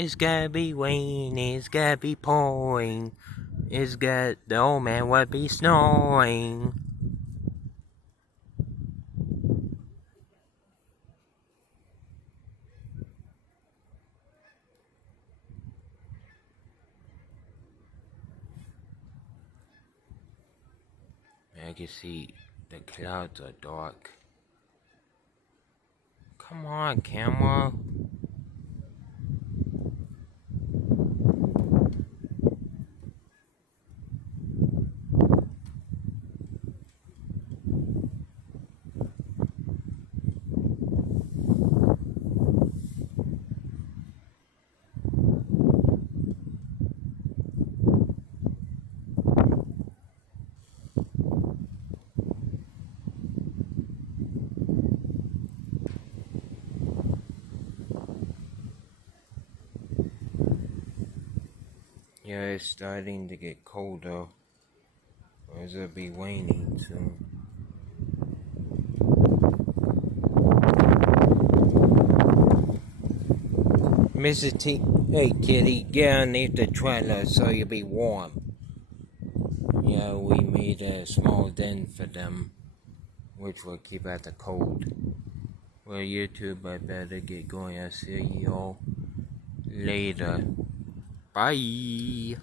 It's gotta be Wayne, it's gotta be pouring. It's got the old man would be snoring. I can see the clouds are dark. Come on, camera. Yeah, it's starting to get colder. Or it'll be waning soon. Mrs. T, hey kitty, get underneath the trailer so you'll be warm. Yeah, we made a small den for them, which will keep out the cold. Well, YouTube, I better get going. I'll see y'all later. Bye.